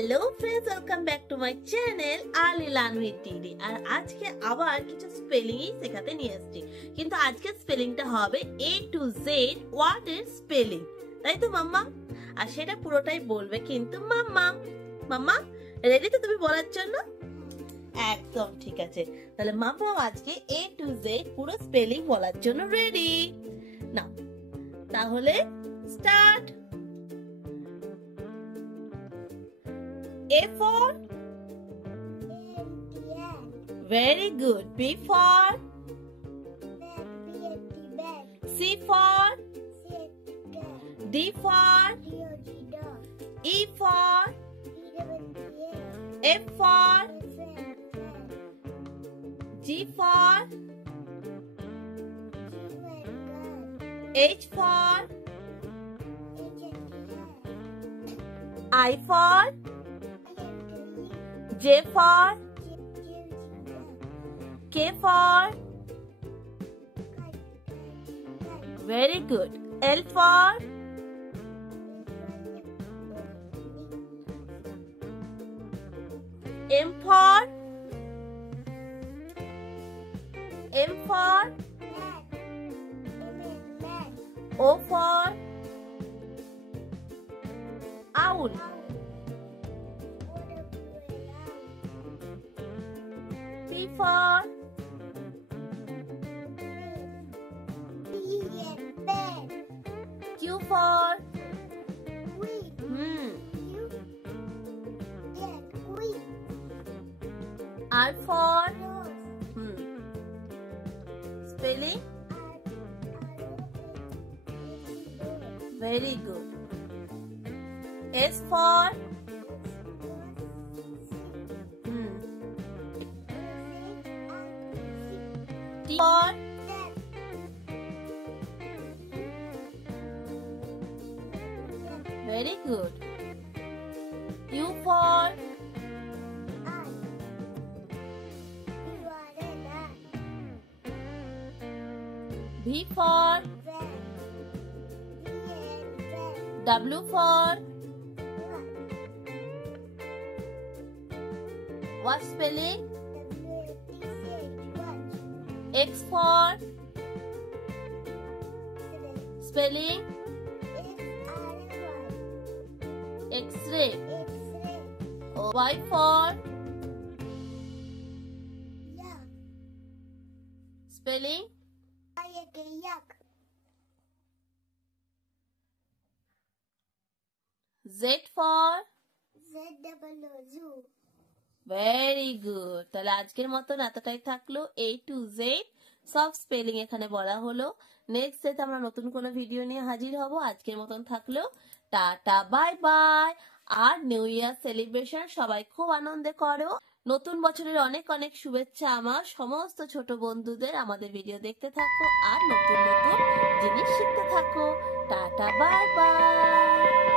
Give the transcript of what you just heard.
Hello friends, welcome back to my channel early learn with টিডি। আর আজকে আবার কিছু স্পেলিং শেখাতে নিয়ে এসেছি, কিন্তু আজকে স্পেলিংটা হবে A to Z ওয়ার্ডের স্পেলিং, তাই তো মাম্মা? আর সেটা পুরোটাই বলবে কিন্তু মাম্মা। মাম্মা রেডি তো তুমি বলার জন্য? একদম ঠিক আছে, তাহলে মাম্মা আজকে A to Z পুরো স্পেলিং বলার জন্য রেডি। নাও তাহলে start. A for very good. B for C for D for E for F for G for H for I for J for K for very good. L for M for O for owl. P for Q for R for spelling very good. S for T for very good. U for V for W for what spelling? X for spelling X-ray. Y for spelling Z for very good. তাহলে আজকের মতন এতটাই থাকলো, A to Z সব স্পেলিং এখানে বলা হলো। নেক্সট ডেতে আমরা নতুন কোনো ভিডিও নিয়ে হাজির হব। আজকের মতন থাকলো, টাটা বাই বাই। আর নিউ ইয়ার সেলিব্রেশন সবাই খুব আনন্দে করো। নতুন বছরের অনেক অনেক শুভেচ্ছা আমার সমস্ত ছোট বন্ধুদের। আমাদের ভিডিও দেখতে থাকো আর নতুন নতুন জিনিস শিখতে থাকো। Tata bye bye.